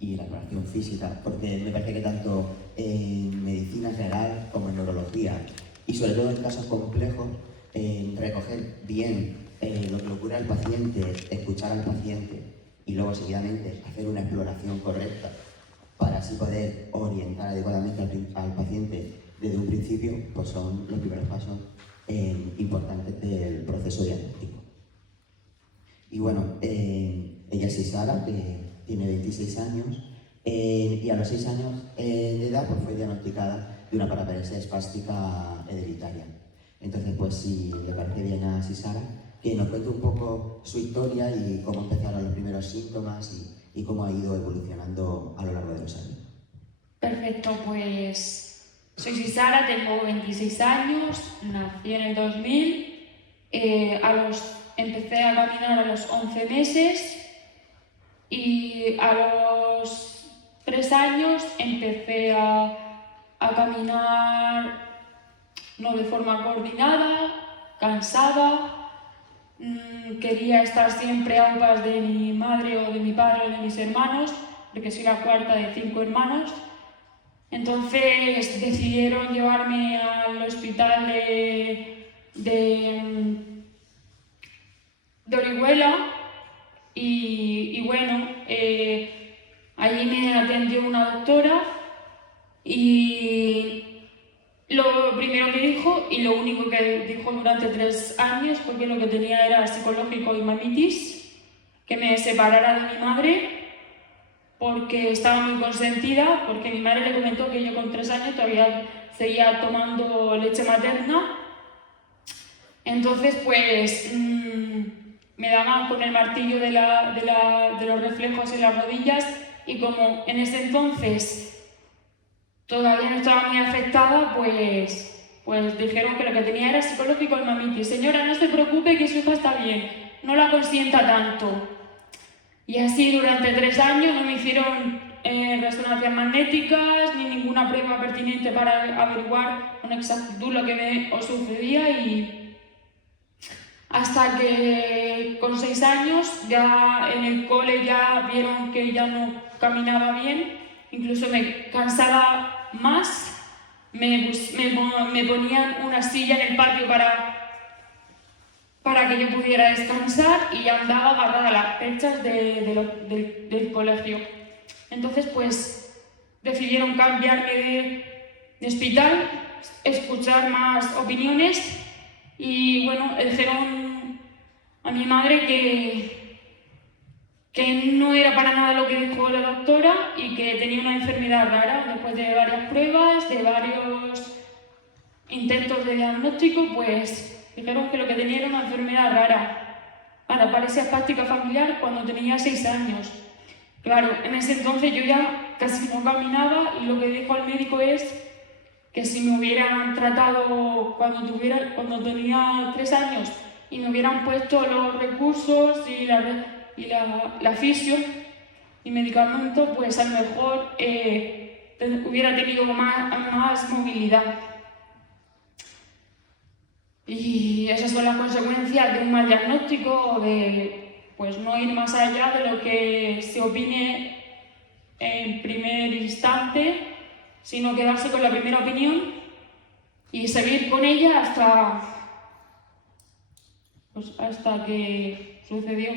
y la exploración física, porque me parece que tanto en medicina general como en neurología, y sobre todo en casos complejos, recoger bien lo que le ocurre al paciente, escuchar al paciente y luego seguidamente hacer una exploración correcta para así poder orientar adecuadamente al paciente desde un principio, pues son los primeros pasos importantes del proceso diagnóstico. Y bueno, ella es Sara, que tiene 26 años, y a los 6 años de edad pues, fue diagnosticada de una paraparesia espástica hereditaria. Entonces, pues si le parece bien a Sara, que nos cuente un poco su historia y cómo empezaron los primeros síntomas y cómo ha ido evolucionando a lo largo de los años. Perfecto, pues soy Sara, tengo 26 años, nací en el 2000, empecé a caminar a los 11 meses y a los 3 años empecé a caminar no de forma coordinada, cansada. Quería estar siempre a uvas de mi madre o de mi padre o de mis hermanos, porque soy la cuarta de 5 hermanos. Entonces decidieron llevarme al hospital de Orihuela y bueno, allí me atendió una doctora y lo primero que dijo y lo único que dijo durante 3 años fue que lo que tenía era psicológico y mamitis, que me separara de mi madre porque estaba muy consentida, porque mi madre le comentó que yo con 3 años todavía seguía tomando leche materna. Entonces pues me daban con el martillo de los reflejos en las rodillas y como en ese entonces todavía no estaba muy afectada, pues dijeron que lo que tenía era psicológico y mamitis. Señora, no se preocupe que su hija está bien, no la consienta tanto. Y así durante 3 años no me hicieron resonancias magnéticas ni ninguna prueba pertinente para averiguar con exactitud lo que me sucedía y hasta que con 6 años ya en el cole ya vieron que ya no caminaba bien, incluso me cansaba más, me ponían una silla en el patio para que yo pudiera descansar y andaba agarrada a las perchas del colegio. Entonces pues decidieron cambiarme de hospital, escuchar más opiniones y bueno, dijeron a mi madre que no era para nada lo que dijo la doctora y que tenía una enfermedad rara. Después de varias pruebas, de varios intentos de diagnóstico, pues dijeron que lo que tenía era una enfermedad rara, paraparesia espástica familiar, cuando tenía 6 años. Claro, en ese entonces yo ya casi no caminaba y lo que dijo el médico es que si me hubieran tratado cuando tenía 3 años y me hubieran puesto los recursos y la fisio y medicamentos, pues a lo mejor hubiera tenido más movilidad. Y esas son las consecuencias de un mal diagnóstico o de pues, no ir más allá de lo que se opine en primer instante, sino quedarse con la primera opinión y seguir con ella hasta que sucedió.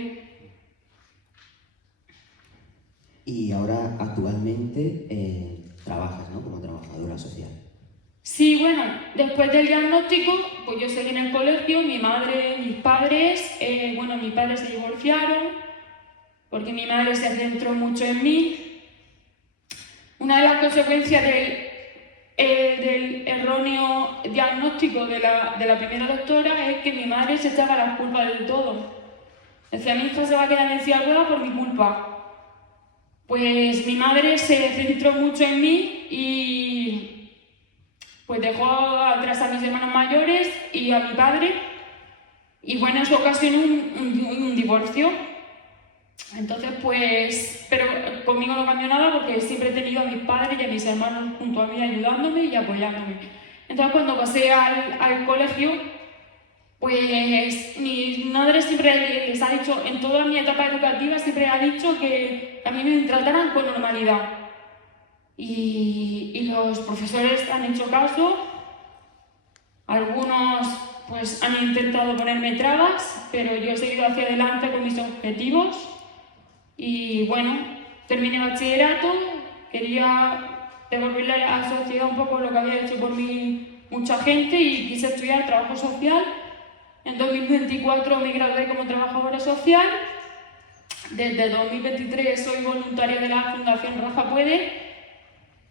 Y ahora actualmente trabajas, ¿no? Como trabajadora social. Sí, bueno, después del diagnóstico, pues yo seguí en el colegio, mi madre, mis padres, mis padres se divorciaron porque mi madre se centró mucho en mí. Una de las consecuencias del erróneo diagnóstico de la primera doctora es que mi madre se echaba las culpas de todo. Decía, mi hija se va a quedar en silla de ruedas por mi culpa. Pues mi madre se centró mucho en mí y pues dejó atrás a mis hermanos mayores y a mi padre y bueno, eso ocasionó un divorcio. Entonces pues, pero conmigo no cambió nada porque siempre he tenido a mis padres y a mis hermanos junto a mí ayudándome y apoyándome. Entonces cuando pasé al colegio, Pues mi madre siempre les ha dicho, en toda mi etapa educativa, siempre ha dicho que a mí me trataran con normalidad. Y los profesores han hecho caso, algunos pues han intentado ponerme trabas, pero yo he seguido hacia adelante con mis objetivos y bueno, terminé bachillerato, quería devolverle a la sociedad un poco lo que había hecho por mí mucha gente y quise estudiar trabajo social. En 2024 me gradué como trabajadora social. Desde 2023 soy voluntaria de la Fundación Rafa Puede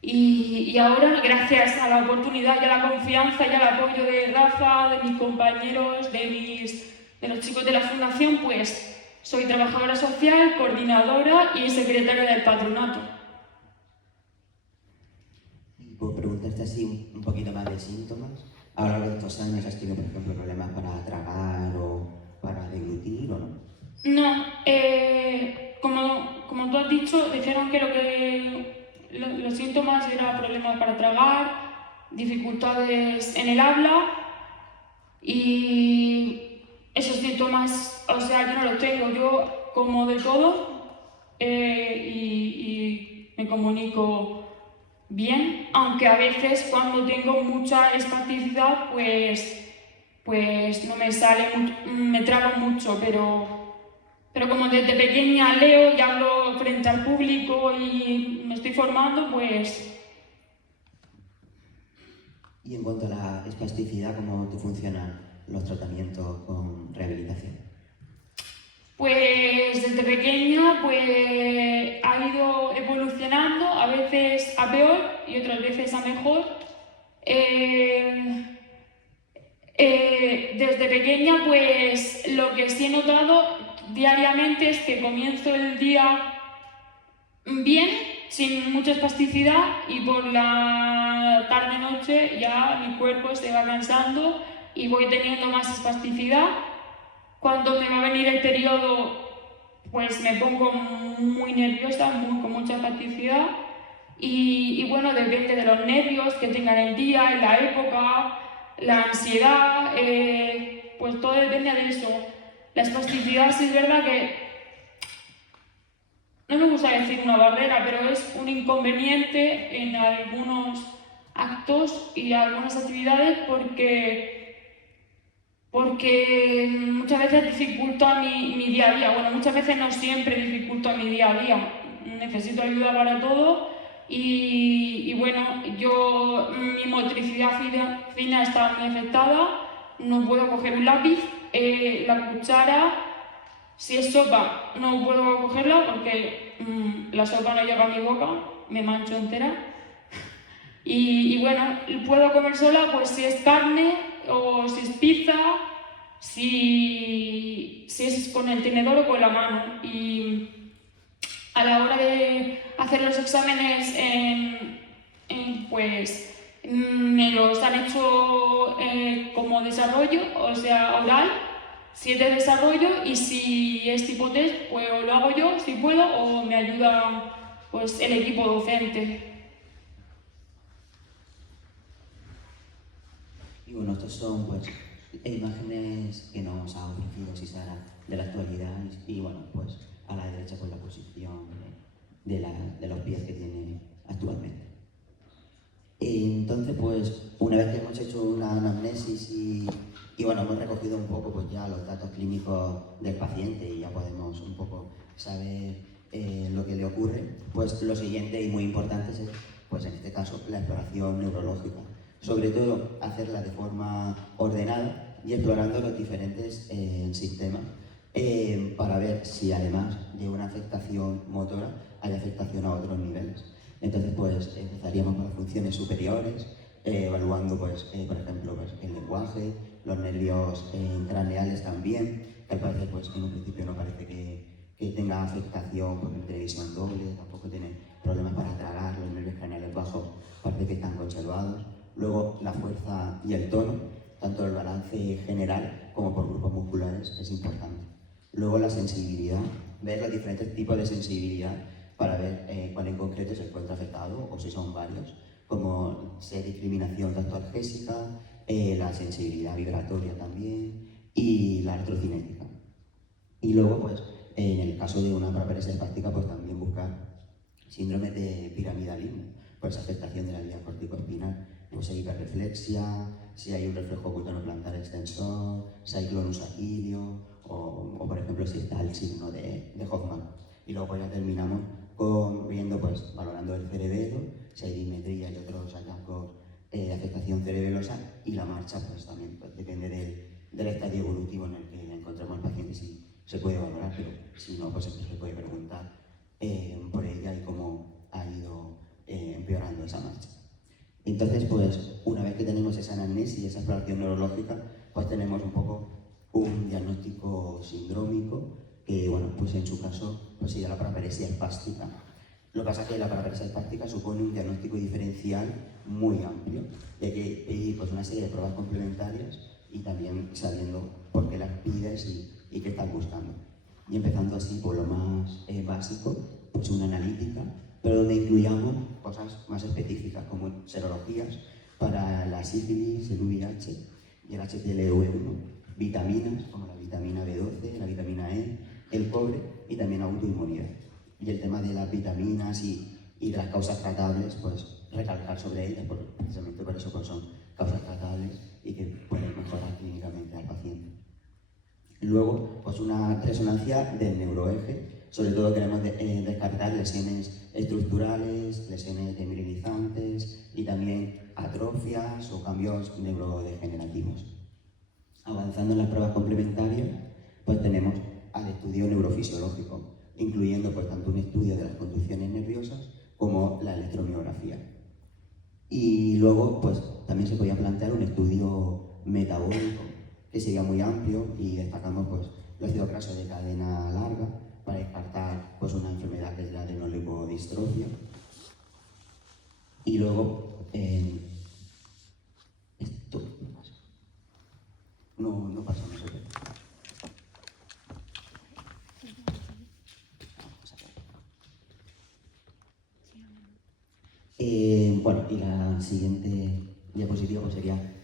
y ahora, gracias a la oportunidad y a la confianza y al apoyo de Rafa, de mis compañeros, de los chicos de la Fundación, pues soy trabajadora social, coordinadora y secretaria del patronato. Y puedo preguntarte así un poquito más de síntomas. A lo largo de estos años, ¿has tenido, por ejemplo, problemas para tragar o para deglutir o no? No, como tú has dicho, dijeron que los síntomas eran problemas para tragar, dificultades en el habla y esos síntomas, o sea, yo no los tengo, yo como de todo y me comunico bien, aunque a veces cuando tengo mucha espasticidad pues no me sale, me trabo mucho, pero como desde pequeña leo y hablo frente al público y me estoy formando, pues... Y en cuanto a la espasticidad, ¿cómo te funcionan los tratamientos con rehabilitación? Pues desde pequeña pues ha ido evolucionando, a veces a peor y otras veces a mejor. Desde pequeña pues lo que sí he notado diariamente es que comienzo el día bien, sin mucha espasticidad y por la tarde-noche ya mi cuerpo se va cansando y voy teniendo más espasticidad. Cuando me va a venir el periodo, pues me pongo muy nerviosa, con mucha espasticidad. Y bueno, depende de los nervios que tenga en el día, en la época, la ansiedad, pues todo depende de eso. La espasticidad sí es verdad que, no me gusta decir una barrera, pero es un inconveniente en algunos actos y algunas actividades porque muchas veces dificulta mi día a día. Bueno, muchas veces no siempre dificulta mi día a día. Necesito ayuda para todo y bueno, mi motricidad fina está muy afectada, no puedo coger un lápiz, la cuchara, si es sopa no puedo cogerla porque la sopa no llega a mi boca, me mancho entera. Y bueno, puedo comer sola pues si es carne o si es pizza, si es con el tenedor o con la mano. Y a la hora de hacer los exámenes, pues me los han hecho como desarrollo, o sea, oral, 7 desarrollo y si es tipo test, pues lo hago yo si puedo o me ayuda pues el equipo docente. Y bueno, estos son pues imágenes que nos ha ofrecido Sisara de la actualidad y bueno, pues a la derecha pues la posición de los pies que tiene actualmente. Entonces pues una vez que hemos hecho una anamnesis y bueno, hemos recogido un poco pues ya los datos clínicos del paciente y ya podemos un poco saber lo que le ocurre, pues lo siguiente y muy importante es pues en este caso la exploración neurológica. Sobre todo hacerla de forma ordenada y explorando los diferentes sistemas para ver si además de una afectación motora hay afectación a otros niveles. Entonces pues empezaríamos con las funciones superiores, evaluando pues, por ejemplo pues, el lenguaje, los nervios craneales también, que al parecer pues, en un principio no parece que tenga afectación porque no tiene visión doble, tampoco tiene problemas para tragar, los nervios craneales bajos parece que están conservados. Luego, la fuerza y el tono, tanto el balance general como por grupos musculares, es importante. Luego, la sensibilidad, ver los diferentes tipos de sensibilidad para ver cuál en concreto se encuentra afectado o si son varios, como si hay discriminación tactoalgésica, la sensibilidad vibratoria también, y la artrocinética. Y luego, pues, en el caso de una paraparesia espástica, pues también buscar síndrome de piramidalismo, pues afectación de la vía corticoespinal, pues si hay hiperreflexia, si hay un reflejo cutáneo-plantar extensor, si hay clonus aquilio, o por ejemplo si está el signo de Hoffman. Y luego pues ya terminamos viendo, pues, valorando el cerebelo, si hay dismetría y otros hallazgos de afectación cerebelosa, y la marcha pues también pues, depende del estadio evolutivo en el que encontramos al paciente, si se puede valorar, pero si no, pues siempre se puede preguntar por ella y cómo ha ido empeorando esa marcha. Entonces, pues, una vez que tenemos esa anamnesis y esa exploración neurológica, pues tenemos un poco un diagnóstico sindrómico que, bueno, pues en su caso, pues sería la paraparesia espástica. Lo que pasa es que la paraparesia espástica supone un diagnóstico diferencial muy amplio, y hay que pedir pues, una serie de pruebas complementarias y también sabiendo por qué las pides y qué estás buscando. Y empezando así por lo más básico, pues una analítica, pero donde incluyamos cosas más específicas como serologías para la sífilis, el VIH y el HTLV1, vitaminas como la vitamina B12, la vitamina E, el cobre y también autoinmunidad. Y el tema de las vitaminas y de las causas tratables, pues recalcar sobre ellas, precisamente por eso pues, son causas tratables y que pueden mejorar clínicamente al paciente. Luego, pues una resonancia del neuroeje, sobre todo queremos descartar lesiones estructurales, lesiones demineralizantes y también atrofias o cambios neurodegenerativos. Avanzando en las pruebas complementarias, pues tenemos al estudio neurofisiológico, incluyendo pues tanto un estudio de las conducciones nerviosas como la electromiografía. Y luego, pues también se podía plantear un estudio metabólico, que sería muy amplio, y destacamos pues, el ácido graso de cadena larga para descartar pues, una enfermedad que es la adrenolipodistrofia. Y luego, esto no pasa. No pasa, no sé qué. Bueno, y la siguiente diapositiva pues, sería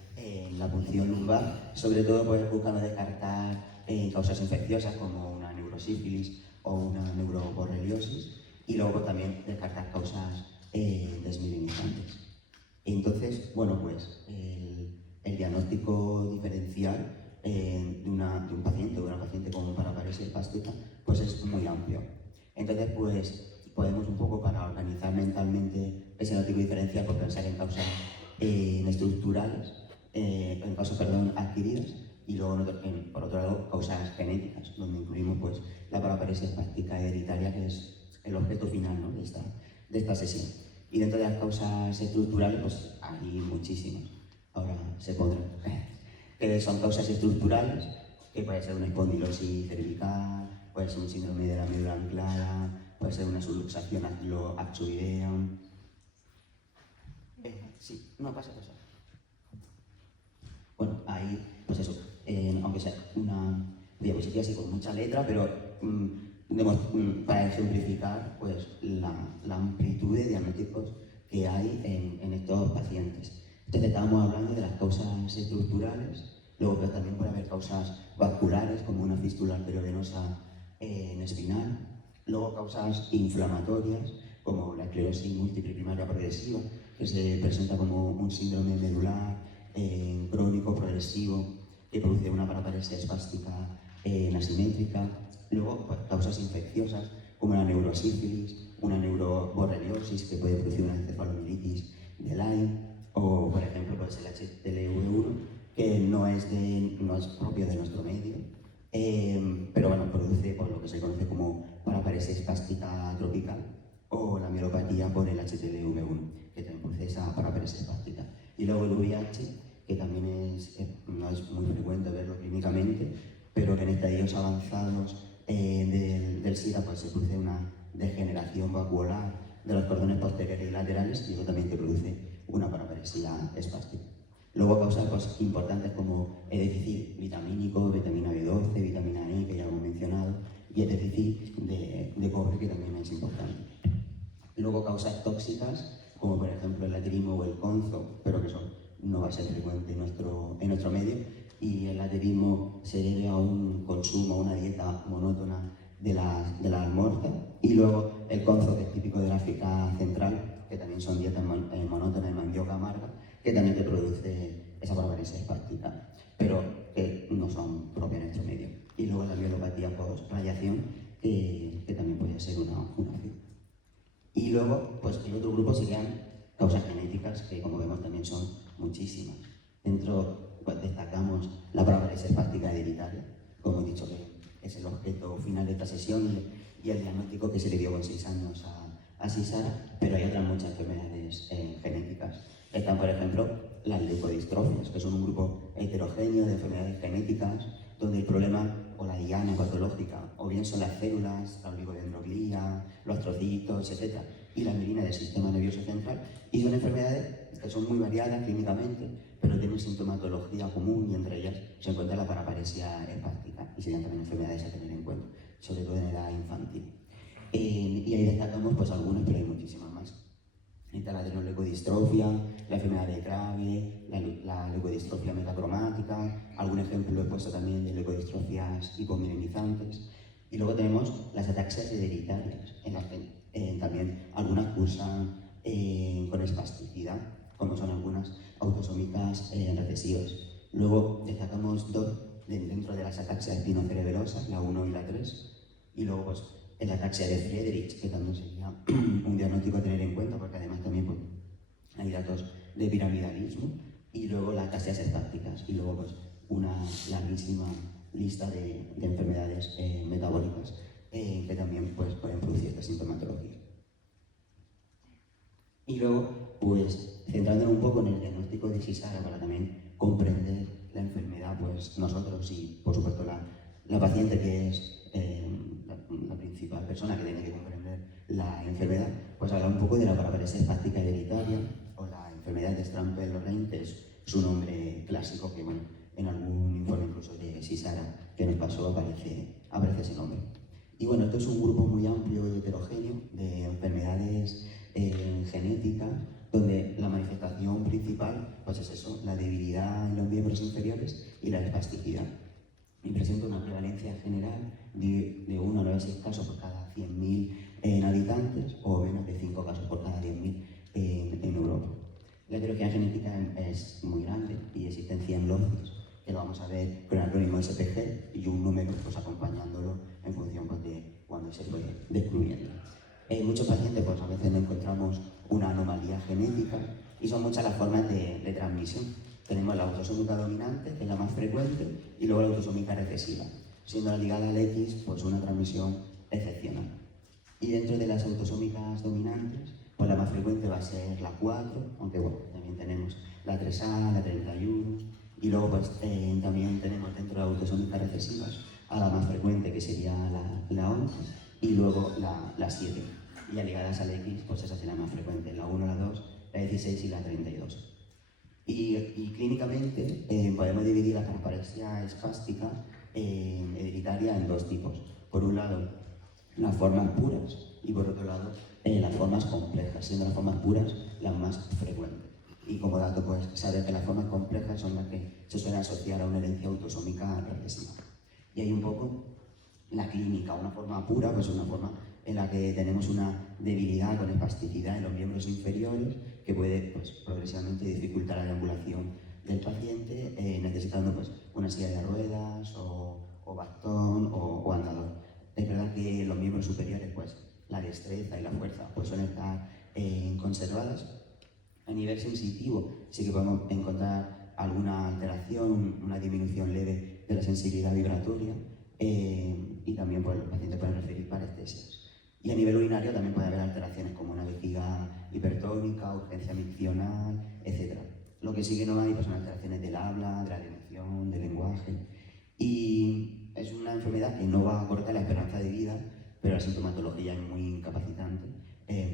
la punción lumbar, sobre todo pues, buscando descartar causas infecciosas como una neurosífilis o una neuroborreliosis, y luego pues, también descartar causas desmielinizantes. Entonces, bueno, pues el diagnóstico diferencial de un paciente o de una paciente con paraparesia espástica pues es muy amplio. Entonces, pues podemos un poco para organizar mentalmente ese diagnóstico diferencial por pensar en causas estructurales, adquiridas, y luego por otro lado causas genéticas, donde incluimos pues la paraparesia espástica hereditaria, que es el objeto final, ¿no? de esta sesión. Y dentro de las causas estructurales pues hay muchísimas. Ahora se pondrán. Que son causas estructurales, que puede ser una espondilosis cervical, puede ser un síndrome de la médula anclara, puede ser una subluxación axoidea. Sí, no pasa. Bueno, ahí, pues eso, aunque sea una diapositiva así con mucha letra, pero para ejemplificar pues, la amplitud de diagnósticos que hay en estos pacientes. Entonces estábamos hablando de las causas estructurales, luego pero también puede haber causas vasculares, como una fístula arteriovenosa espinal, luego causas inflamatorias, como la esclerosis múltiple primaria progresiva, que se presenta como un síndrome medular crónico progresivo que produce una paraparesia espástica asimétrica. Luego, pues, causas infecciosas como la neurosífilis, una neuroborreliosis que puede producir una encefalomielitis de Lyme, o por ejemplo pues, el HTLV1, que no es propio de nuestro medio, pero bueno, produce por lo que se conoce como paraparesia espástica tropical, o la mielopatía por el HTLV1, que también produce esa paraparesia espástica. Y luego el VIH, que también no es muy frecuente verlo clínicamente, pero que en estadios avanzados del SIDA pues, se produce una degeneración vacuolar de los cordones posteriores y laterales, y eso también te produce una paraparesia espástica. Luego causas pues, importantes como el déficit vitamínico, vitamina B12, vitamina E, que ya hemos mencionado, y el déficit de cobre, que también es importante. Luego causas tóxicas, como por ejemplo el latrimo o el conzo, pero que eso no va a ser frecuente en nuestro medio, y el laterismo se debe a un consumo, una dieta monótona de la almorza, y luego el conzo, que es típico del África Central, que también son dietas monótonas de mandioca amarga, que también te produce esa paraparesia espástica, pero que no son propias en nuestro medio. Y luego la mielopatía por radiación, que también puede ser una opción. Y luego, pues el otro grupo serían causas genéticas, que como vemos también son muchísimas. Dentro pues, destacamos la paraparesia espástica hereditaria, como he dicho que es el objeto final de esta sesión y el diagnóstico que se le dio con 6 años a Sisara, pero hay otras muchas enfermedades genéticas. Están, por ejemplo, las leucodistrofias, que son un grupo heterogéneo de enfermedades genéticas, donde el problema o la diana patológica, o bien son las células, la oligodendroglía, los trocitos, etc., y la mielina del sistema nervioso central, y son enfermedades que son muy variadas clínicamente, pero tienen sintomatología común, y entre ellas se encuentra la paraparesia espástica, y serían también enfermedades a tener en cuenta, sobre todo en edad infantil. Y ahí destacamos pues algunas, pero hay muchísimas más. Está la adrenoleucodistrofia, la enfermedad de Grave, la leucodistrofia metacromática, algún ejemplo he puesto también de leucodistrofias hipomimelinizantes. Y luego tenemos las ataxias hereditarias, en las que también algunas cursan con espasticidad, como son algunas autosómicas recesivas. Luego destacamos dos dentro de las ataxias espinocerebelosas, la 1 y la 3, y luego pues la ataxia de Friedrich, que también sería un diagnóstico a tener en cuenta, porque además también pues, hay datos de piramidalismo, y luego las ataxias espásticas, y luego pues una larguísima lista de enfermedades metabólicas que también pues, pueden producir esta sintomatología. Y luego, pues, centrándonos un poco en el diagnóstico de Sisara para también comprender la enfermedad, pues nosotros y, por supuesto, la paciente, que es la principal persona que tiene que comprender la enfermedad, pues hablar un poco de la paraparesia espástica hereditaria, o la enfermedad de Strampel-Lorraine, que es su nombre clásico, que bueno, en algún informe incluso de Sisara que nos pasó aparece ese nombre. Y bueno, esto es un grupo muy amplio y heterogéneo de enfermedades genéticas, donde la manifestación principal pues es eso, la debilidad en los miembros inferiores y la espasticidad. Y presenta una prevalencia general de 1 a 9 casos por cada 100.000 habitantes, o menos de 5 casos por cada 10.000 en Europa. La heterogeneidad genética es muy grande y existen 100 logios, que lo vamos a ver con el acrónimo SPG y un número pues, acompañándolo en función pues, de cuando se fue descubriendo. En muchos pacientes pues, a veces no encontramos una anomalía genética, y son muchas las formas de transmisión. Tenemos la autosómica dominante, que es la más frecuente, y luego la autosómica recesiva, siendo la ligada al X pues, una transmisión excepcional. Y dentro de las autosómicas dominantes, pues la más frecuente va a ser la 4, aunque bueno, también tenemos la 3A, la 31, y luego pues, también tenemos dentro de las autosómicas recesivas a la más frecuente, que sería la 11, y luego la 7. Y ya ligadas al X, pues esa sería la más frecuente, la 1, la 2, la 16 y la 32. Y clínicamente podemos dividir la paraparesia espástica hereditaria en dos tipos. Por un lado, las formas puras, y por otro lado, las formas complejas, siendo las formas puras las más frecuentes. Y como dato, pues saber que las formas complejas son las que se suelen asociar a una herencia autosómica recesiva. Y hay un poco la clínica, una forma pura, pues una forma en la que tenemos una debilidad con espasticidad en los miembros inferiores, que puede pues, progresivamente dificultar la deambulación del paciente, necesitando pues, una silla de ruedas o bastón o andador. Es verdad que los miembros superiores, pues, la destreza y la fuerza pues, suelen estar conservadas. A nivel sensitivo sí que podemos encontrar alguna alteración, una disminución leve de la sensibilidad vibratoria, y también pues, los pacientes pueden referir parestesias. Y a nivel urinario también puede haber alteraciones como una vejiga hipertónica, urgencia miccional, etc. Lo que sí que no hay pues, son alteraciones del habla, de la dicción, del lenguaje. Y es una enfermedad que no va a cortar la esperanza de vida, pero la sintomatología es muy incapacitante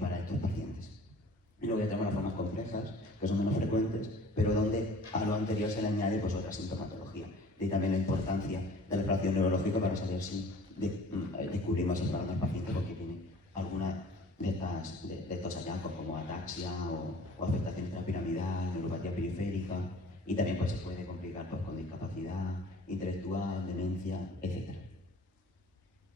para estos pacientes. Y luego ya tenemos las formas complejas, que son menos frecuentes, pero donde a lo anterior se le añade pues, otra sintomatología. De ahí también la importancia de la exploración neurológica para saber si descubrimos el al paciente porque tiene alguna de estos hallazgos, como ataxia o afectación intrapiramidal, neuropatía periférica, Y también pues, se puede complicar pues, con discapacidad intelectual, demencia, etc.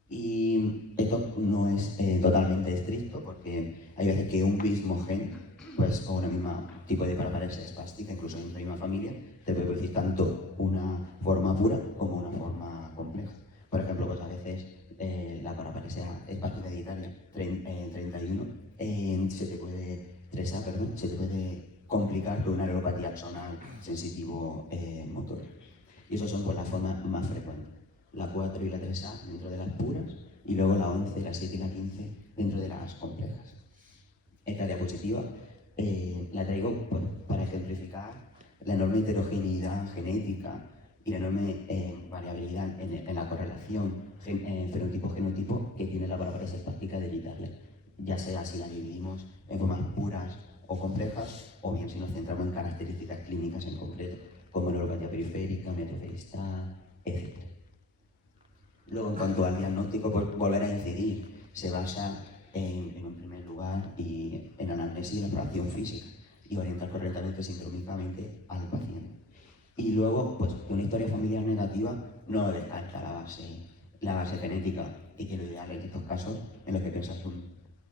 Y esto no es totalmente estricto, porque hay veces que un mismo gen, pues, o un mismo tipo de paraparesia espástica, incluso en la misma familia, te puede producir tanto una forma pura como una forma compleja. Por ejemplo, pues a veces la paraparesia espástica hereditaria 31 se te puede complicar con una neuropatía axonal sensitivo motor. Y esas son pues, las formas más frecuentes. La 4 y la 3A dentro de las puras, y luego la 11, la 7 y la 15 dentro de las complejas. Esta diapositiva la traigo pues, para ejemplificar la enorme heterogeneidad genética y la enorme variabilidad en la correlación fenotipo-genotipo que tiene la paraparesia espástica hereditaria, ya sea si la dividimos en formas puras o complejas, o bien si nos centramos en características clínicas en concreto, como neuropatía periférica, miotoferistal, etc. Luego, en cuanto al diagnóstico, pues, volver a incidir, se basa en un primer lugar y en anamnesis y la exploración física y orientar correctamente sindrómicamente al paciente. Y luego, pues, una historia familiar negativa no descarta la base genética, y que lo ideal en estos casos, en los que piensas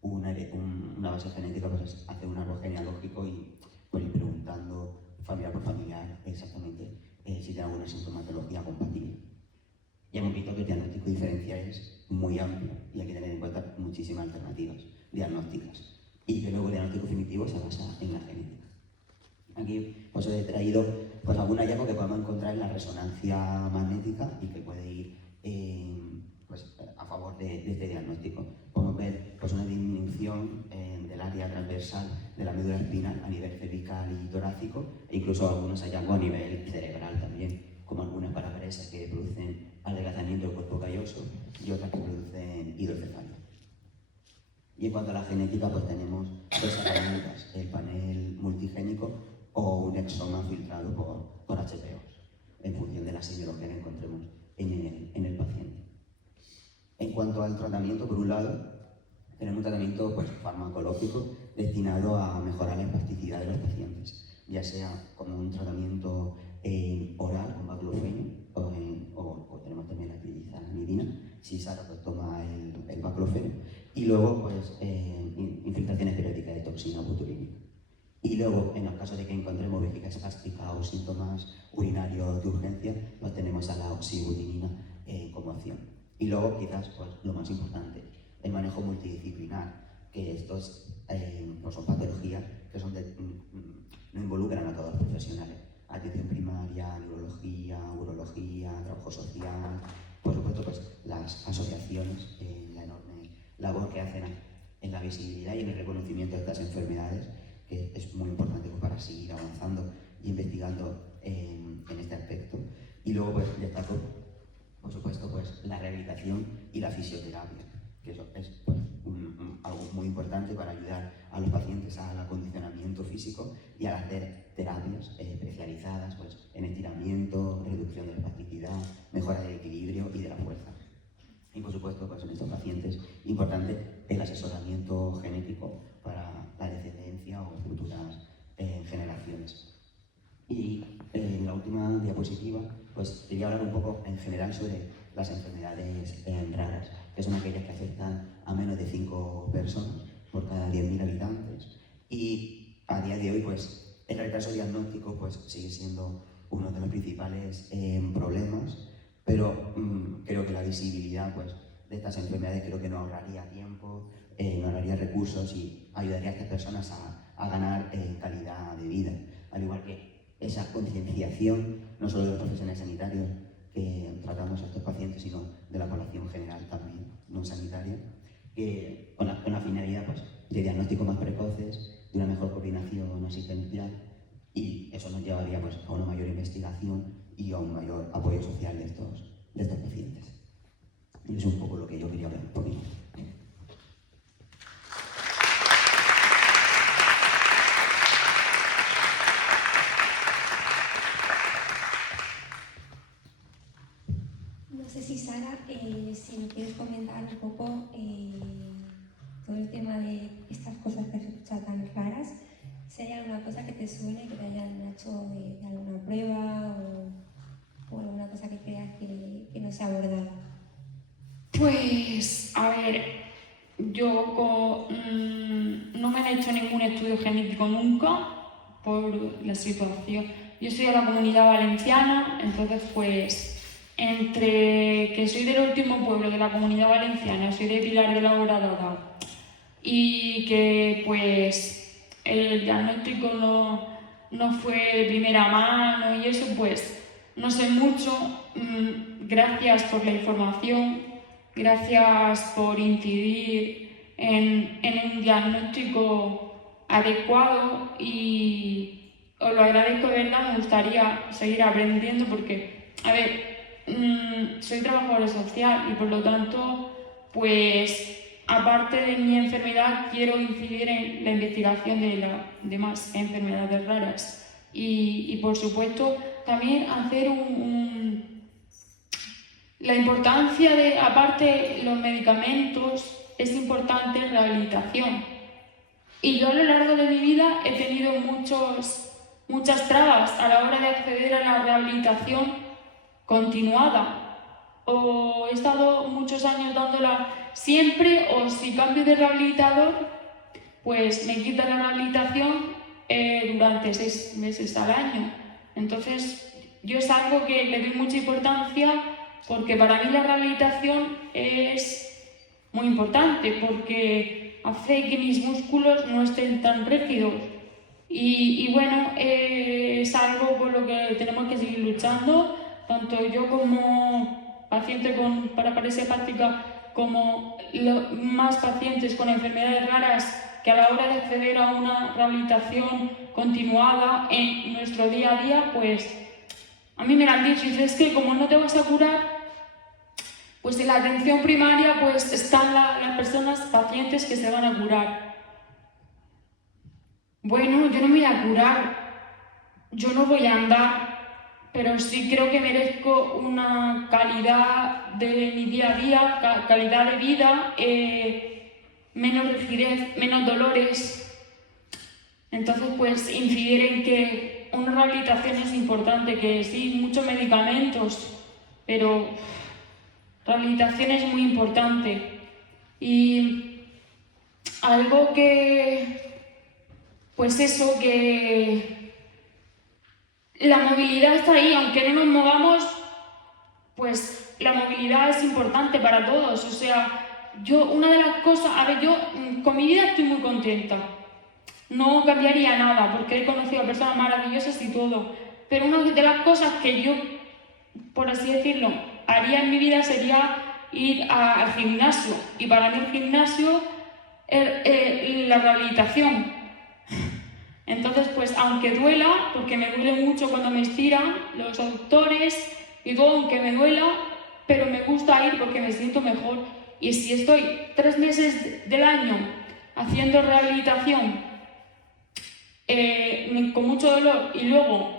una base genética, pues es hacer un árbol genealógico y pues, ir preguntando familiar por familiar exactamente si tiene alguna sintomatología compatible. Ya hemos visto que el diagnóstico diferencial es muy amplio y hay que tener en cuenta muchísimas alternativas diagnósticas, y que luego el diagnóstico definitivo se basa en la genética. Aquí pues, he traído pues, algún hallazgo que podemos encontrar en la resonancia magnética y que puede ir pues, a favor de este diagnóstico. Podemos ver pues, una disminución del área transversal de la médula espinal a nivel cervical y torácico, e incluso algunos hallazgos a nivel cerebral también, como algunas paraparesias que producen adelgazamiento del cuerpo calloso y otras que producen hidrocefalia. Y en cuanto a la genética, pues tenemos dos herramientas: el panel multigénico o un exoma filtrado por HPOs, en función de la semiología que encontremos en el paciente. En cuanto al tratamiento, por un lado, tenemos un tratamiento pues, farmacológico destinado a mejorar la espasticidad de los pacientes, ya sea como un tratamiento oral con baclofeno, o tenemos también la clizanidina, si Sara pues, toma el baclofeno, y luego pues, infiltraciones periódicas de toxina botulínica. Y luego, en los casos de que encontremos vesícula espástica o síntomas urinarios de urgencia, pues tenemos a la oxibutinina como opción. Y luego, quizás, pues, lo más importante, el manejo multidisciplinar, que estos pues son patologías que no involucran a todos los profesionales. Atención primaria, neurología, urología, trabajo social, por supuesto, pues las asociaciones, la enorme labor que hacen en la visibilidad y en el reconocimiento de estas enfermedades, que es muy importante para seguir avanzando y investigando en este aspecto. Y luego pues destaco, por supuesto, pues la rehabilitación y la fisioterapia, que eso es pues, algo muy importante para ayudar a los pacientes al acondicionamiento físico y a hacer terapias especializadas pues, en estiramiento, reducción de la espasticidad, mejora del equilibrio y de la fuerza. Y por supuesto, pues en estos pacientes, importante el asesoramiento genético para la descendencia o futuras generaciones. Y en la última diapositiva, pues quería hablar un poco en general sobre las enfermedades raras, que son aquellas que afectan a menos de 5 personas por cada 10.000 habitantes. Y a día de hoy, pues el retraso diagnóstico pues, sigue siendo uno de los principales problemas, pero creo que la visibilidad pues, de estas enfermedades creo que nos ahorraría tiempo, nos ahorraría recursos y ayudaría a estas personas a ganar calidad de vida. Al igual que esa concienciación, no solo de los profesionales sanitarios que tratamos a estos pacientes, sino de la población general también, no sanitaria, que con la finalidad pues, de diagnósticos más precoces, de una mejor coordinación asistencial, y eso nos llevaría pues, a una mayor investigación y a un mayor apoyo social de estos pacientes. Y eso es un poco lo que yo quería hablar por mí. No sé si Sara, si me quieres comentar un poco todo el tema de estas cosas que has escuchado tan raras, si hay alguna cosa que te suene, que te hayan hecho de alguna prueba me han hecho ningún estudio genético nunca por la situación. Yo soy de la Comunidad Valenciana, entonces pues entre que soy del último pueblo de la Comunidad Valenciana, soy de Pilar de la Horadada, y que pues el diagnóstico no fue de primera mano y eso, pues no sé mucho. Gracias por la información, gracias por incidir en un diagnóstico adecuado, y os lo agradezco de verdad. Me gustaría seguir aprendiendo porque, a ver, soy trabajadora social y por lo tanto, pues aparte de mi enfermedad, quiero incidir en la investigación de más enfermedades raras y por supuesto también hacer la importancia de, aparte los medicamentos, es importante rehabilitación. Y yo a lo largo de mi vida he tenido muchas trabas a la hora de acceder a la rehabilitación continuada. O he estado muchos años dándola siempre, o si cambio de rehabilitador, pues me quita la rehabilitación durante 6 meses al año. Entonces, yo es algo que le doy mucha importancia porque para mí la rehabilitación es muy importante porque hace que mis músculos no estén tan rígidos. Y bueno, es algo por lo que tenemos que seguir luchando, tanto yo como paciente con parálisis hepática como más pacientes con enfermedades raras, que a la hora de acceder a una rehabilitación continuada en nuestro día a día, pues a mí me lo han dicho, y es que como no te vas a curar, pues en la atención primaria pues están las personas, pacientes que se van a curar. Bueno, yo no me voy a curar, yo no voy a andar, pero sí creo que merezco una calidad de mi día a día, calidad de vida, menos rigidez, menos dolores. Entonces, pues incidir en que una rehabilitación es importante, que sí, muchos medicamentos, pero rehabilitación es muy importante. Y algo que, pues eso, que la movilidad está ahí, aunque no nos movamos, pues la movilidad es importante para todos. O sea, yo una de las cosas, a ver, yo con mi vida estoy muy contenta. No cambiaría nada, porque he conocido a personas maravillosas y todo. Pero una de las cosas que yo, por así decirlo, haría en mi vida sería ir al gimnasio. Y para mí el gimnasio es la rehabilitación. Entonces, pues aunque duela, porque me duele mucho cuando me estiran los aductores y todo, aunque me duela, pero me gusta ir porque me siento mejor. Y si estoy 3 meses del año haciendo rehabilitación con mucho dolor y luego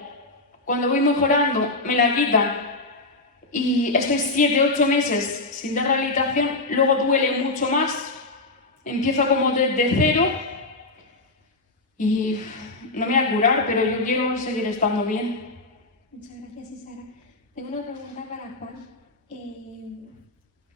cuando voy mejorando me la quitan y estoy 7, 8 meses sin dar rehabilitación, luego duele mucho más, empiezo como desde cero y no me voy a curar, pero yo quiero seguir estando bien. Muchas gracias, Isara. Tengo una pregunta para Juan.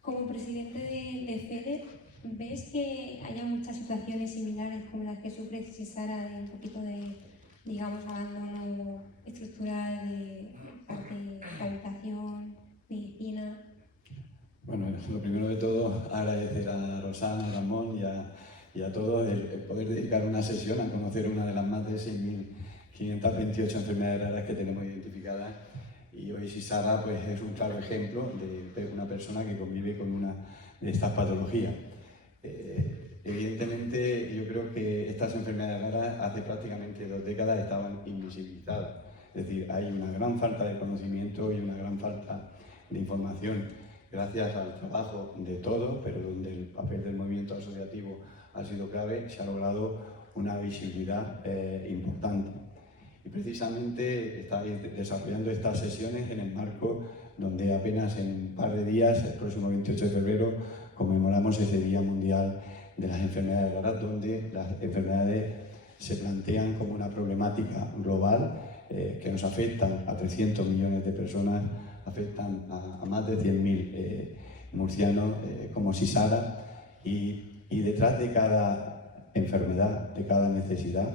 Como presidente de FEDER, ¿ves que haya muchas situaciones similares como las que sufre Isara, de un poquito de, digamos, abandono estructural de parte de rehabilitación, medicina? Bueno, lo primero de todo, agradecer a Rosana, a Ramón y a todos el poder dedicar una sesión a conocer una de las más de 6.528 enfermedades raras que tenemos identificadas. Y hoy Isara pues, es un claro ejemplo de una persona que convive con una de estas patologías. Evidentemente, yo creo que estas enfermedades raras hace prácticamente 2 décadas estaban invisibilizadas. Es decir, hay una gran falta de conocimiento y una gran falta de información. Gracias al trabajo de todos, pero donde el papel del movimiento asociativo ha sido clave, se ha logrado una visibilidad importante. Y precisamente estáis desarrollando estas sesiones en el marco donde apenas en un par de días, el próximo 28 de febrero, conmemoramos ese Día Mundial de las Enfermedades Raras, donde las enfermedades se plantean como una problemática global que nos afectan a 300 millones de personas, afectan a más de 100.000 murcianos como Isara, y detrás de cada enfermedad, de cada necesidad,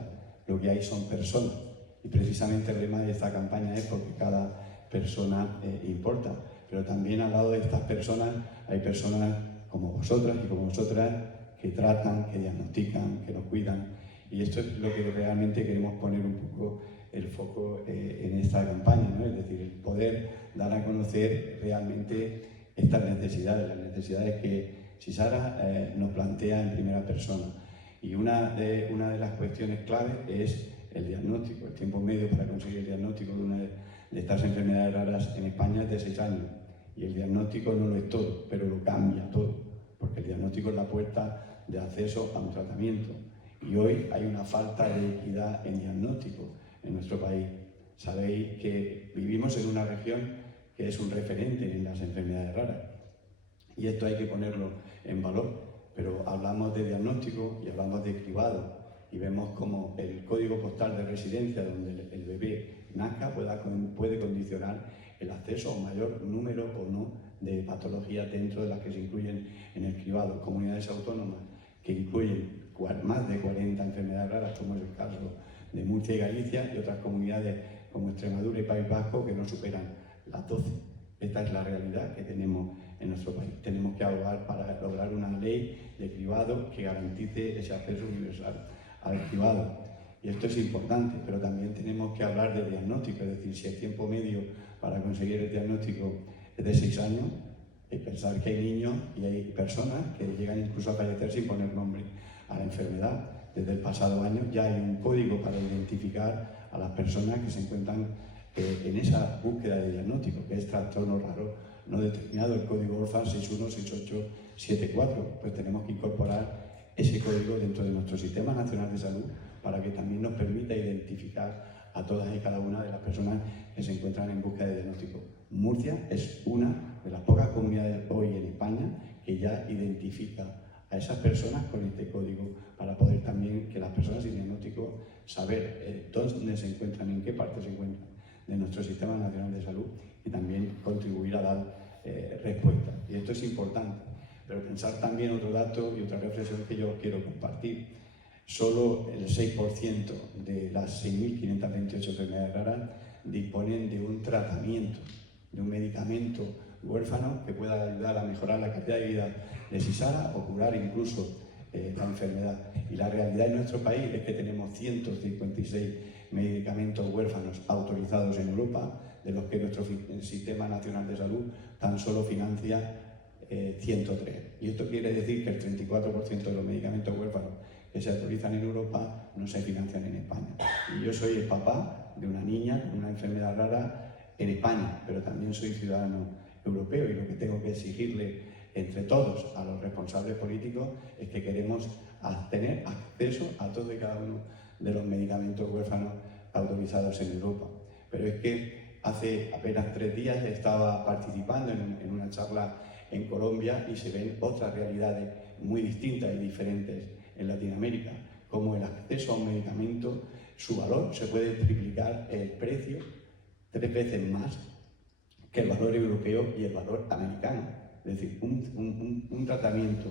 lo que hay son personas. Y precisamente el lema de esta campaña es porque cada persona importa. Pero también al lado de estas personas hay personas como vosotras y como vosotras que tratan, que diagnostican, que nos cuidan. Y esto es lo que realmente queremos poner un poco el foco en esta campaña, ¿no? Es decir, el poder dar a conocer realmente estas necesidades, las necesidades que Sisara nos plantea en primera persona. Y una de las cuestiones claves es el diagnóstico. El tiempo medio para conseguir el diagnóstico de una de estas enfermedades raras en España es de 6 años. Y el diagnóstico no lo es todo, pero lo cambia todo, porque el diagnóstico es la puerta de acceso a un tratamiento. Y hoy hay una falta de equidad en diagnóstico en nuestro país. Sabéis que vivimos en una región que es un referente en las enfermedades raras. Y esto hay que ponerlo en valor. Pero hablamos de diagnóstico y hablamos de cribado. Y vemos como el código postal de residencia donde el bebé nazca puede condicionar el acceso a un mayor número o no de patologías dentro de las que se incluyen en el cribado. Comunidades autónomas que incluyen más de 40 enfermedades raras, como es el caso de Murcia y Galicia, y otras comunidades como Extremadura y País Vasco que no superan las 12. Esta es la realidad que tenemos en nuestro país. Tenemos que abogar para lograr una ley de cribado que garantice ese acceso universal al cribado. Y esto es importante, pero también tenemos que hablar de diagnóstico, es decir, si el tiempo medio para conseguir el diagnóstico es de 6 años, y pensar que hay niños y hay personas que llegan incluso a fallecer sin poner nombre a la enfermedad. Desde el pasado año ya hay un código para identificar a las personas que se encuentran en esa búsqueda de diagnóstico, que es trastorno raro no determinado, el código Orphan 616874. Pues tenemos que incorporar ese código dentro de nuestro Sistema Nacional de Salud para que también nos permita identificar a todas y cada una de las personas que se encuentran en búsqueda de diagnóstico. Murcia es una de las pocas comunidades hoy en España que ya identifica a esas personas con este código para poder también que las personas sin diagnóstico saber dónde se encuentran, en qué parte se encuentran de nuestro Sistema Nacional de Salud y también contribuir a dar respuesta. Y esto es importante. Pero pensar también otro dato y otra reflexión que yo quiero compartir. Solo el 6% de las 6.528 enfermedades raras disponen de un tratamiento, de un medicamento huérfano que pueda ayudar a mejorar la calidad de vida de Sisara o curar incluso la enfermedad. Y la realidad en nuestro país es que tenemos 156 medicamentos huérfanos autorizados en Europa, de los que nuestro Sistema Nacional de Salud tan solo financia 103. Y esto quiere decir que el 34% de los medicamentos huérfanos que se autorizan en Europa no se financian en España. Y yo soy el papá de una niña con una enfermedad rara en España, pero también soy ciudadano europeo y lo que tengo que exigirle entre todos a los responsables políticos es que queremos tener acceso a todos y cada uno de los medicamentos huérfanos autorizados en Europa. Pero es que hace apenas 3 días estaba participando en una charla en Colombia y se ven otras realidades muy distintas y diferentes en Latinoamérica, como el acceso a un medicamento, su valor se puede triplicar el precio 3 veces más que el valor europeo y el valor americano. Es decir, un tratamiento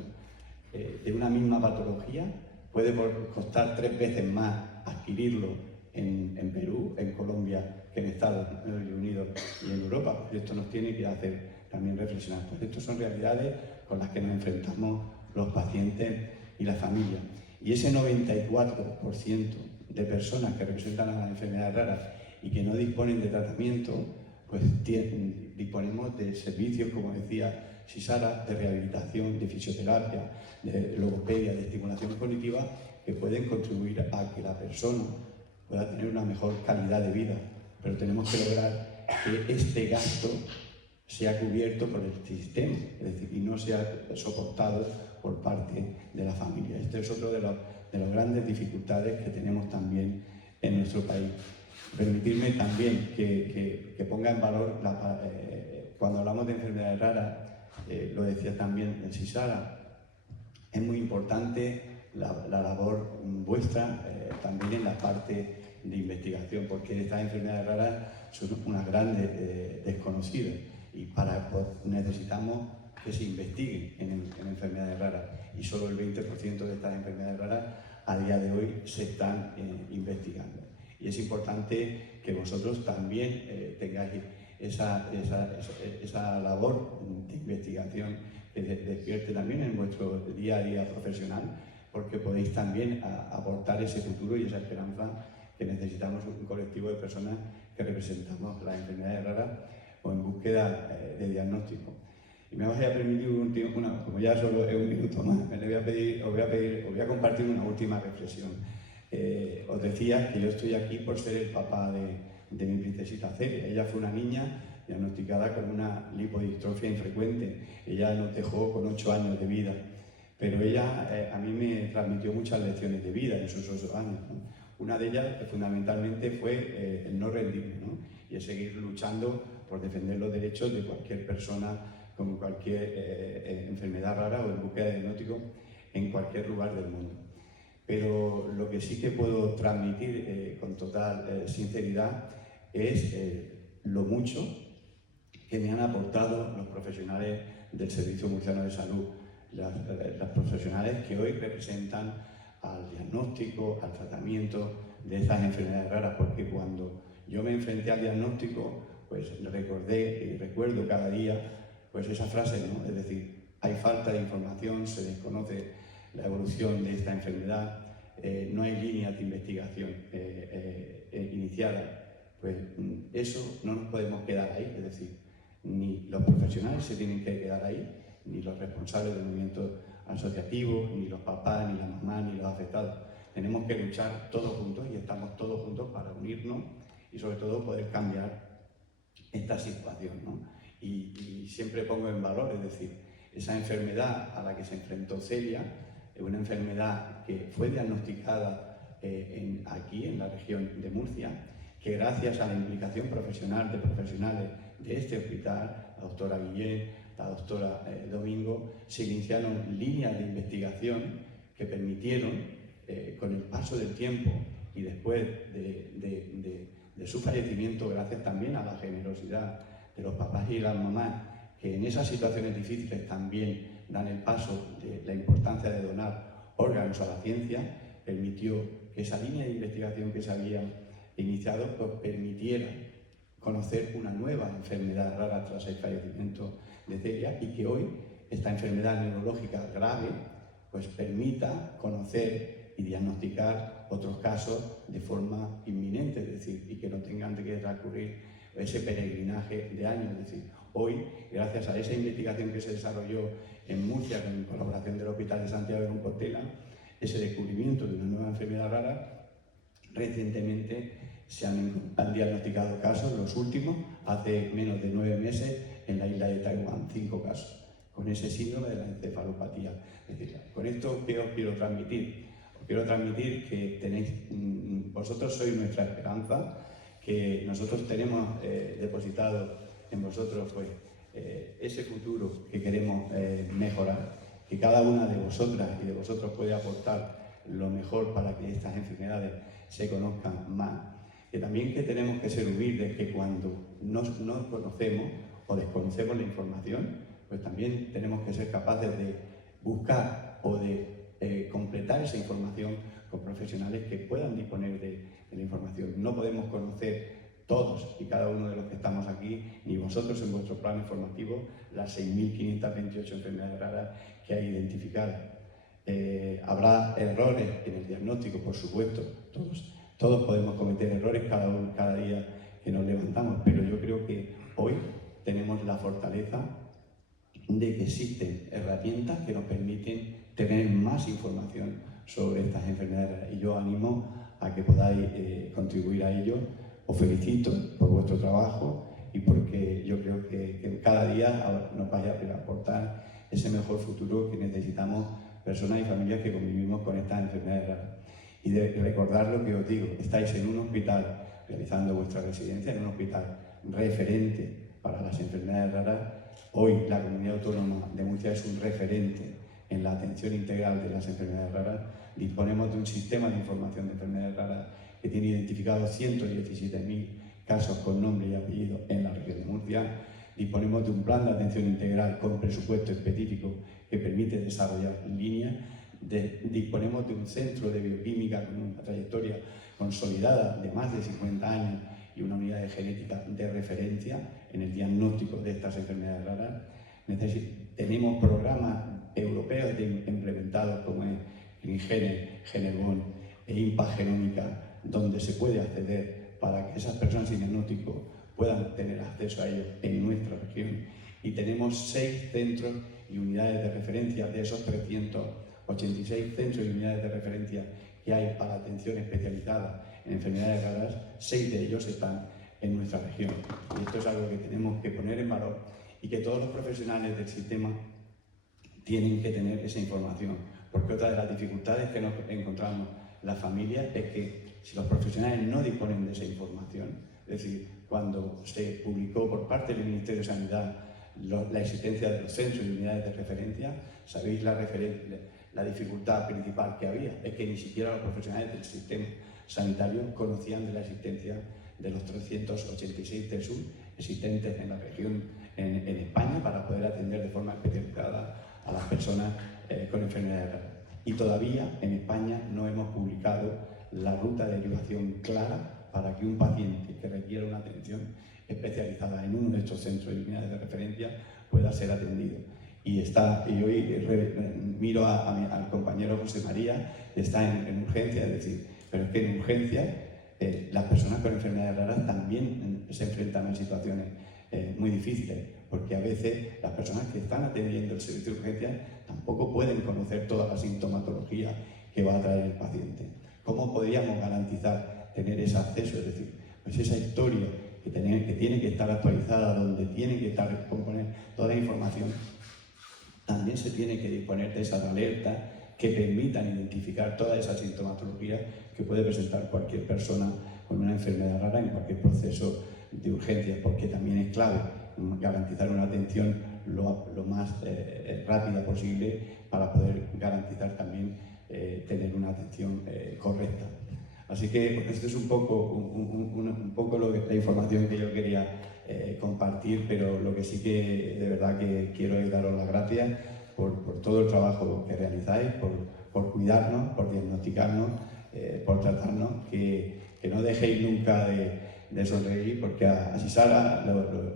de una misma patología puede costar 3 veces más adquirirlo en Perú, en Colombia, que en Estados Unidos y en Europa. Pues esto nos tiene que hacer también reflexionar. Pues estas son realidades con las que nos enfrentamos los pacientes y las familias. Y ese 94% de personas que representan a las enfermedades raras y que no disponen de tratamiento, pues disponemos de servicios, como decía Sisara, de rehabilitación, de fisioterapia, de logopedia, de estimulación cognitiva, que pueden contribuir a que la persona pueda tener una mejor calidad de vida. Pero tenemos que lograr que este gasto sea cubierto por el sistema, es decir, y no sea soportado por parte de la familia. Esto es otro de las grandes dificultades que tenemos también en nuestro país. Permitirme también que ponga en valor, cuando hablamos de enfermedades raras, lo decía también Sisara, es muy importante la labor vuestra también en la parte de investigación, porque estas enfermedades raras son unas grandes desconocidas y necesitamos que se investiguen en enfermedades raras, y solo el 20% de estas enfermedades raras a día de hoy se están investigando. Y es importante que vosotros también tengáis esa labor de investigación que despierte también en vuestro día a día profesional, porque podéis también aportar ese futuro y esa esperanza que necesitamos un colectivo de personas que representamos las enfermedades raras o en búsqueda de diagnóstico. Y me vais a permitir como ya solo es un minuto más, os voy a compartir una última reflexión. Os decía que yo estoy aquí por ser el papá de mi princesita Celia. Ella fue una niña diagnosticada con una lipodistrofia infrecuente. Ella nos dejó con 8 años de vida, pero ella a mí me transmitió muchas lecciones de vida en esos 8 años, ¿no? Una de ellas, fundamentalmente, fue el no rendirme, ¿no? Y el seguir luchando por defender los derechos de cualquier persona con cualquier enfermedad rara o en búsqueda de diagnóstico en cualquier lugar del mundo. Pero lo que sí que puedo transmitir con total sinceridad es lo mucho que me han aportado los profesionales del Servicio Murciano de Salud, las profesionales que hoy representan al diagnóstico, al tratamiento de estas enfermedades raras, porque cuando yo me enfrenté al diagnóstico, pues recordé y recuerdo cada día pues esa frase, ¿no? Es decir, hay falta de información, se desconoce la evolución de esta enfermedad, no hay líneas de investigación iniciadas. Pues eso no nos podemos quedar ahí, es decir, ni los profesionales se tienen que quedar ahí, ni los responsables del movimiento asociativo, ni los papás, ni la mamá, ni los afectados. Tenemos que luchar todos juntos y estamos todos juntos para unirnos y sobre todo poder cambiar esta situación, ¿no? Y siempre pongo en valor, es decir, esa enfermedad a la que se enfrentó Celia es una enfermedad que fue diagnosticada aquí en la región de Murcia, que gracias a la implicación profesional de profesionales de este hospital, la doctora Guillén, la doctora Domingo, se iniciaron líneas de investigación que permitieron, con el paso del tiempo y después de su fallecimiento, gracias también a la generosidad de los papás y las mamás, que en esas situaciones difíciles también dan el paso de la importancia de donar órganos a la ciencia, permitió que esa línea de investigación que se había iniciado pues, permitiera conocer una nueva enfermedad rara tras el fallecimiento de Celia y que hoy esta enfermedad neurológica grave pues permita conocer y diagnosticar otros casos de forma inminente, es decir, y que no tengan que recurrir a ese peregrinaje de años. Es decir, hoy, gracias a esa investigación que se desarrolló en Murcia con colaboración del Hospital de Santiago de Compostela, ese descubrimiento de una nueva enfermedad rara, recientemente se han diagnosticado casos, los últimos, hace menos de 9 meses, en la isla de Taiwán, 5 casos, con ese síndrome de la encefalopatía. Es decir, con esto, ¿qué os quiero transmitir? Os quiero transmitir que vosotros sois nuestra esperanza, que nosotros tenemos depositado en vosotros pues, ese futuro que queremos mejorar, que cada una de vosotras y de vosotros puede aportar lo mejor para que estas enfermedades se conozcan más. Que también que tenemos que ser humildes, que cuando no conocemos o desconocemos la información, pues también tenemos que ser capaces de buscar o de completar esa información con profesionales que puedan disponer de la información. No podemos conocer todos y cada uno de los que estamos aquí, ni vosotros en vuestro plan informativo, las 6.528 enfermedades raras que hay identificadas. Habrá errores en el diagnóstico, por supuesto, todos podemos cometer errores cada día que nos levantamos, pero yo creo que hoy tenemos la fortaleza de que existen herramientas que nos permiten tener más información sobre estas enfermedades y yo animo a que podáis contribuir a ello. Os felicito por vuestro trabajo y porque yo creo que cada día nos vaya a aportar ese mejor futuro que necesitamos personas y familias que convivimos con estas enfermedades raras. Y de recordar lo que os digo, estáis en un hospital realizando vuestra residencia, en un hospital referente para las enfermedades raras. Hoy la Comunidad Autónoma de Murcia es un referente en la atención integral de las enfermedades raras. Disponemos de un sistema de información de enfermedades raras que tiene identificados 117.000 casos con nombre y apellido en la región de Murcia. Disponemos de un plan de atención integral con presupuesto específico que permite desarrollar líneas disponemos de un centro de bioquímica con una trayectoria consolidada de más de 50 años y una unidad de genética de referencia en el diagnóstico de estas enfermedades raras. Tenemos programas europeos implementados como es InGene, Genebon e Impagenómica, donde se puede acceder para que esas personas sin diagnóstico puedan tener acceso a ellos en nuestra región. Y tenemos 6 centros y unidades de referencia. De esos 386 centros y unidades de referencia que hay para atención especializada en enfermedades raras, 6 de ellos están en nuestra región. Y esto es algo que tenemos que poner en valor y que todos los profesionales del sistema tienen que tener esa información. Porque otra de las dificultades que nos encontramos las familias es que si los profesionales no disponen de esa información, es decir, cuando se publicó por parte del Ministerio de Sanidad la existencia de los centros y unidades de referencia, sabéis la dificultad principal que había, es que ni siquiera los profesionales del sistema sanitario conocían de la existencia de los 386 TESUS existentes en la región, en España, para poder atender de forma especializada a las personas con enfermedades raras. Y todavía en España no hemos publicado la ruta de derivación clara para que un paciente que requiera una atención especializada en uno de estos centros y unidades de referencia pueda ser atendido. Y hoy miro al compañero José María, que está en urgencia, es decir, pero es que en urgencia las personas con enfermedades raras también se enfrentan a situaciones muy difíciles, porque a veces las personas que están atendiendo el servicio de urgencia tampoco pueden conocer toda la sintomatología que va a traer el paciente. ¿Cómo podríamos garantizar tener ese acceso? Es decir, pues esa historia que tiene que estar actualizada, donde tiene que estar componer toda la información, también se tiene que disponer de esas alertas que permitan identificar toda esa sintomatología que puede presentar cualquier persona con una enfermedad rara en cualquier proceso de urgencia, porque también es clave garantizar una atención lo más rápida posible para poder garantizar también tener una atención correcta. Así que esto es un poco la información que yo quería compartir, pero lo que sí que de verdad que quiero es daros las gracias por todo el trabajo que realizáis, por cuidarnos, por diagnosticarnos, por tratarnos, que no dejéis nunca de sonreír, porque a Sara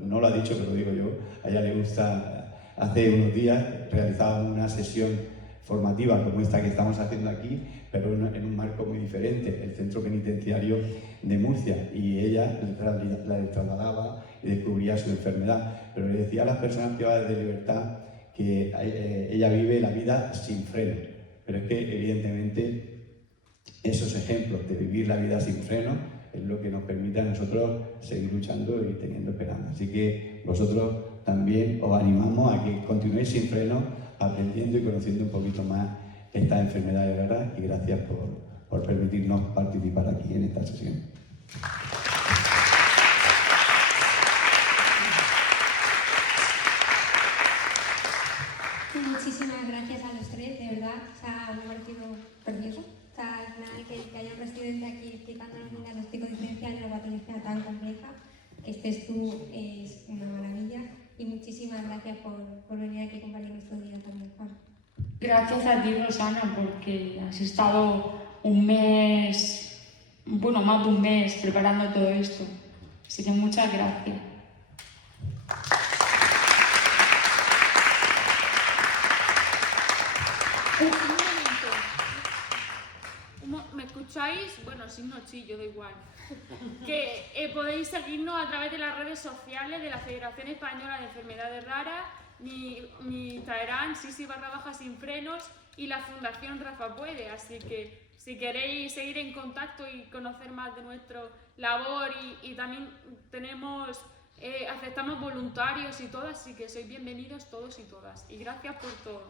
no lo ha dicho, pero lo digo yo, a ella le gusta. Hace unos días realizábamos una sesión formativa como esta que estamos haciendo aquí, pero en un marco muy diferente, el Centro Penitenciario de Murcia, y ella la trasladaba y descubría su enfermedad, pero le decía a las personas privadas de libertad que ella vive la vida sin freno, pero es que evidentemente esos ejemplos de vivir la vida sin freno es lo que nos permite a nosotros seguir luchando y teniendo esperanza. Así que vosotros también os animamos a que continuéis sin freno, aprendiendo y conociendo un poquito más estas enfermedades raras, y gracias por permitirnos participar aquí en esta sesión. Muchísimas gracias a los tres, de verdad, me ha parecido precioso. Al final que haya un presidente aquí explicándonos un diagnóstico diferencial de una patología tan compleja, que estés tú, es una maravilla, y muchísimas gracias por venir aquí a compartir nuestro día también, Juan. Gracias a ti, Rosana, porque has estado un mes, bueno, más de un mes preparando todo esto. Así que muchas gracias. ¿Me escucháis? Bueno, si no chillo, da igual. Que podéis seguirnos a través de las redes sociales de la Federación Española de Enfermedades Raras, mi Instagram, Sisi_sin frenos, y la Fundación Rafa Puede. Así que si queréis seguir en contacto y conocer más de nuestra labor, y también aceptamos voluntarios y todas, así que sois bienvenidos todos y todas. Y gracias por todo.